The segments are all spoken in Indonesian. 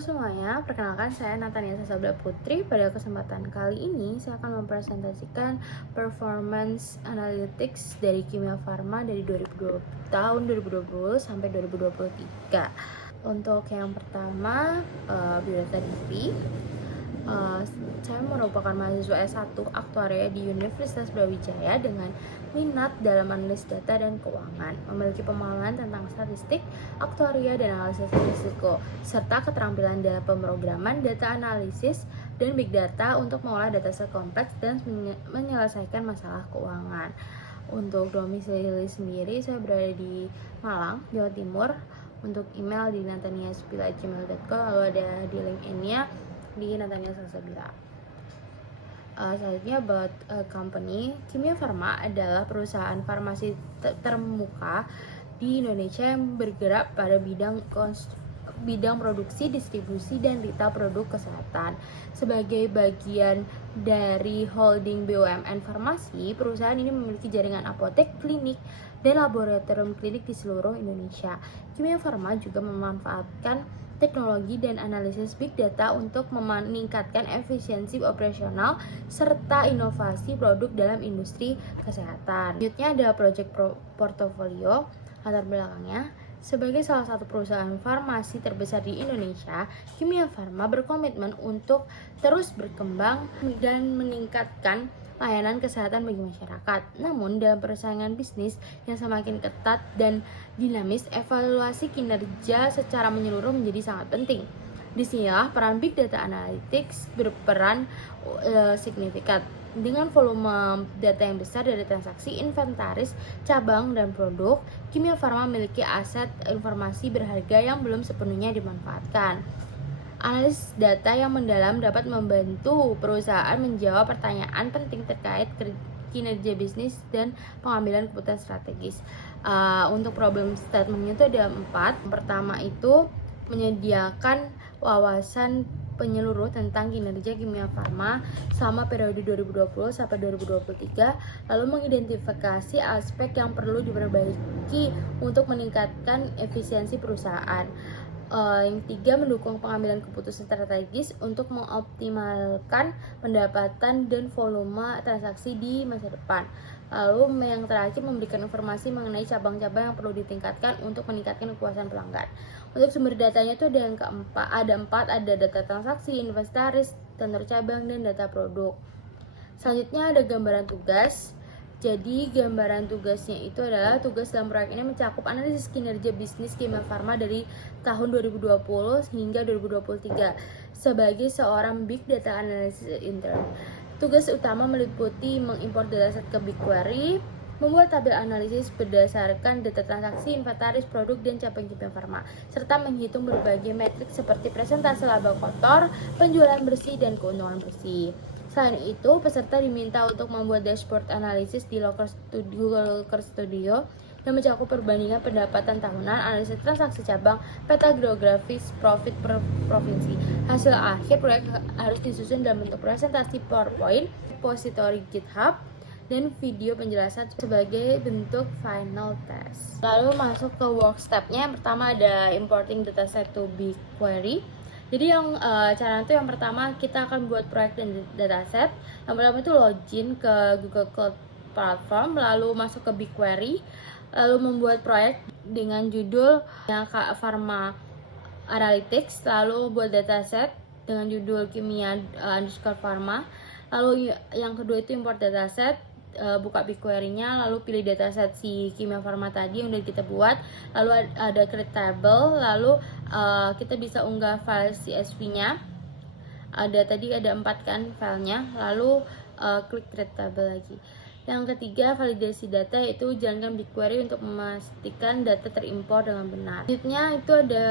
Halo semuanya, perkenalkan saya Natania Sasabla Putri. Pada kesempatan kali ini, saya akan mempresentasikan performance analytics dari Kimia Farma dari tahun 2020 sampai 2023. Untuk yang pertama, biodata diri. Saya merupakan mahasiswa S1 Aktuaria di Universitas Brawijaya dengan minat dalam analisis data dan keuangan, memiliki pemahaman tentang statistik, aktuaria, dan analisis risiko, serta keterampilan dalam pemrograman, data analisis, dan big data untuk mengolah data kompleks dan menyelesaikan masalah keuangan. Untuk domisili sendiri, saya berada di Malang, Jawa Timur. Untuk email di nataniaspila@gmail.com, lalu ada di LinkedIn-nya di Natania Salsabila. Selanjutnya about company, Kimia Farma adalah perusahaan farmasi terkemuka di Indonesia yang bergerak pada bidang produksi, distribusi, dan retail produk kesehatan. Sebagai bagian dari holding BUMN Farmasi, perusahaan ini memiliki jaringan apotek, klinik, dan laboratorium klinik di seluruh Indonesia. Kimia Farma juga memanfaatkan teknologi dan analisis big data untuk meningkatkan efisiensi operasional serta inovasi produk dalam industri kesehatan. Selanjutnya ada project portfolio. Latar belakangnya, sebagai salah satu perusahaan farmasi terbesar di Indonesia, Kimia Farma berkomitmen untuk terus berkembang dan meningkatkan layanan kesehatan bagi masyarakat. Namun, dalam persaingan bisnis yang semakin ketat dan dinamis, evaluasi kinerja secara menyeluruh menjadi sangat penting. Disinilah peran Big Data Analytics berperan signifikan. Dengan volume data yang besar dari transaksi, inventaris, cabang, dan produk, Kimia Farma memiliki aset informasi berharga yang belum sepenuhnya dimanfaatkan. Analisis data yang mendalam dapat membantu perusahaan menjawab pertanyaan penting terkait kinerja bisnis dan pengambilan keputusan strategis. Untuk problem statementnya itu ada 4. Pertama itu menyediakan wawasan penyeluruh tentang kinerja Kimia Farma selama periode 2020 sampai 2023, lalu mengidentifikasi aspek yang perlu diperbaiki untuk meningkatkan efisiensi perusahaan. Yang ketiga, mendukung pengambilan keputusan strategis untuk mengoptimalkan pendapatan dan volume transaksi di masa depan. Lalu yang terakhir, memberikan informasi mengenai cabang-cabang yang perlu ditingkatkan untuk meningkatkan kepuasan pelanggan. Untuk sumber datanya itu ada empat, ada data transaksi, inventaris, tender cabang, dan data produk. Selanjutnya ada gambaran tugas. Jadi gambaran tugasnya itu adalah tugas dalam proyek ini mencakup analisis kinerja bisnis Kimia Farma dari tahun 2020 hingga 2023 sebagai seorang Big Data Analyst intern. Tugas utama meliputi mengimpor dataset ke BigQuery, membuat tabel analisis berdasarkan data transaksi, inventaris, produk, dan cabang Kimia Farma, serta menghitung berbagai metrik seperti presentase laba kotor, penjualan bersih, dan keuntungan bersih. Selain itu, peserta diminta untuk membuat dashboard analisis di Google Looker Studio yang mencakup perbandingan pendapatan tahunan, analisis transaksi cabang, peta geografis, profit per provinsi. Hasil akhir proyek harus disusun dalam bentuk presentasi PowerPoint, repository GitHub, dan video penjelasan sebagai bentuk final test. Lalu masuk ke work step-nya. Yang pertama ada importing dataset to BigQuery. Jadi cara itu yang pertama kita akan buat proyek dan dataset. Yang pertama itu login ke Google Cloud Platform, lalu masuk ke BigQuery, lalu membuat proyek dengan judul yang Pharma Analytics, lalu buat dataset dengan judul Kimia _Pharma. Lalu yang kedua itu import dataset, buka BigQuery-nya, lalu pilih dataset si Kimia Farma tadi yang udah kita buat, lalu ada create table, lalu kita bisa unggah file CSV-nya. Ada 4 kan filenya, lalu klik create table lagi. Yang ketiga, validasi data, yaitu jalankan BigQuery untuk memastikan data terimpor dengan benar. Selanjutnya itu ada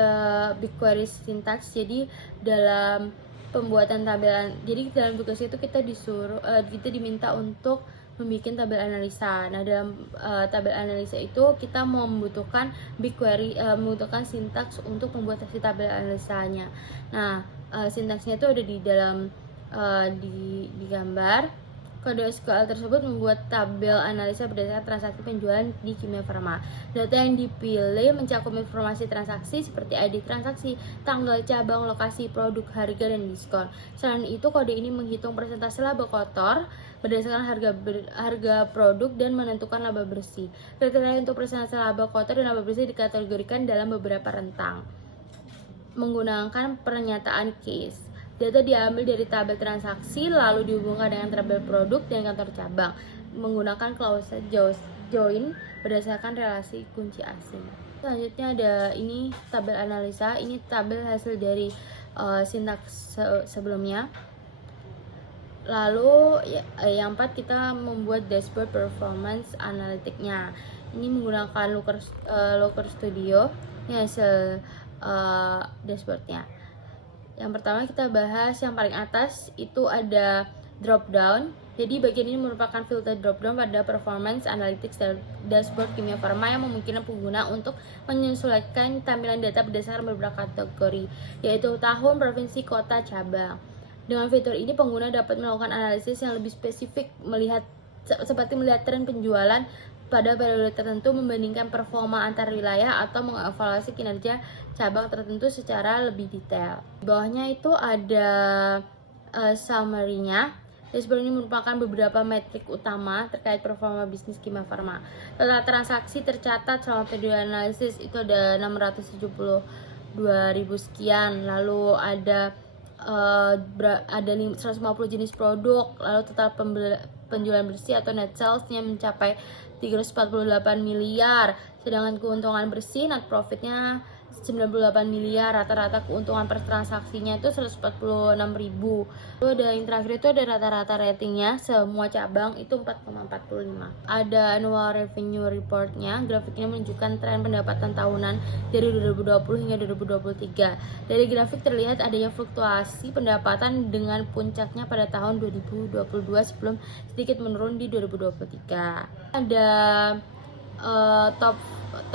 BigQuery syntax. Jadi dalam pembuatan tabel, jadi dalam tugas itu kita diminta untuk membuat tabel analisa. Nah, dalam tabel analisa itu kita membutuhkan BigQuery, membutuhkan sintaks untuk membuat si tabel analisanya. Nah, sintaksnya itu ada di dalam di gambar. Kode SQL tersebut membuat tabel analisa berdasarkan transaksi penjualan di Kimia Farma. Data yang dipilih mencakup informasi transaksi seperti ID transaksi, tanggal cabang, lokasi produk, harga, dan diskon. Selain itu, kode ini menghitung persentase laba kotor berdasarkan harga produk dan menentukan laba bersih. Kriteria untuk persentase laba kotor dan laba bersih dikategorikan dalam beberapa rentang menggunakan pernyataan case. Data diambil dari tabel transaksi lalu dihubungkan dengan tabel produk dan kantor cabang menggunakan klausa join berdasarkan relasi kunci asing. Selanjutnya ada ini tabel analisa. Ini tabel hasil dari sintaks sebelumnya. Lalu yang 4 kita membuat dashboard performance analytics-nya. Ini menggunakan Looker Studio. Ini hasil dashboardnya. Yang pertama kita bahas yang paling atas itu ada drop down. Jadi bagian ini merupakan filter drop down pada performance analytics dashboard Kimia Farma yang memungkinkan pengguna untuk menyesuaikan tampilan data berdasarkan beberapa kategori, yaitu tahun, provinsi, kota, cabang. Dengan fitur ini pengguna dapat melakukan analisis yang lebih spesifik seperti melihat tren penjualan pada periode tertentu, membandingkan performa antar wilayah, atau mengevaluasi kinerja cabang tertentu secara lebih detail. Di bawahnya itu ada summary-nya. Dashboard ini merupakan beberapa metrik utama terkait performa bisnis Kimia Farma. Total transaksi tercatat selama periode analisis itu ada 672.000 sekian. Lalu ada 150 jenis produk. Lalu total penjualan bersih atau net sales-nya mencapai 348 miliar, sedangkan keuntungan bersih net profitnya 98 miliar. Rata-rata keuntungan per transaksinya itu 146.000. Lalu ada yang terakhir itu ada rata-rata ratingnya, semua cabang itu 4,45. Ada annual revenue reportnya. Grafik ini menunjukkan tren pendapatan tahunan dari 2020 hingga 2023. Dari grafik terlihat adanya fluktuasi pendapatan dengan puncaknya pada tahun 2022 sebelum sedikit menurun di 2023. Ada top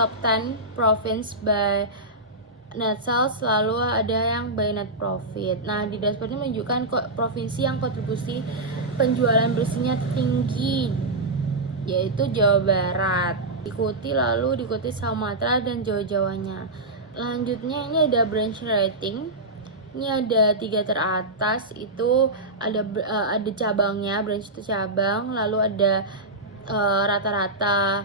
10 province by net sales, lalu ada yang by net profit. Nah, di dashboard ini menunjukkan provinsi yang kontribusi penjualan bersihnya tinggi, yaitu Jawa Barat. Diikuti Sumatera dan Jawa-Jawanya. Lanjutnya ini ada branch rating. Ini ada 3 teratas itu ada cabangnya, branch itu cabang, lalu ada rata-rata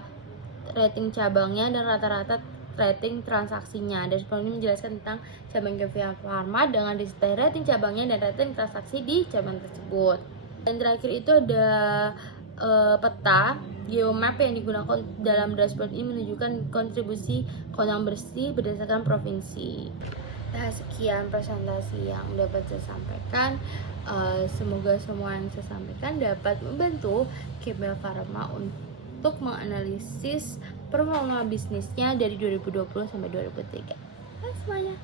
rating cabangnya dan rata-rata rating transaksinya. Dashboard ini menjelaskan tentang cabang Kimia Farma dengan detail rating cabangnya dan rating transaksi di cabang tersebut. Dan terakhir itu ada peta geomap yang digunakan dalam dashboard ini menunjukkan kontribusi keuntungan bersih berdasarkan provinsi. Nah, sekian presentasi yang dapat saya sampaikan. Semoga semua yang saya sampaikan dapat membantu Kimia Farma untuk menganalisis performa bisnisnya dari 2020 sampai 2023. Hai semuanya.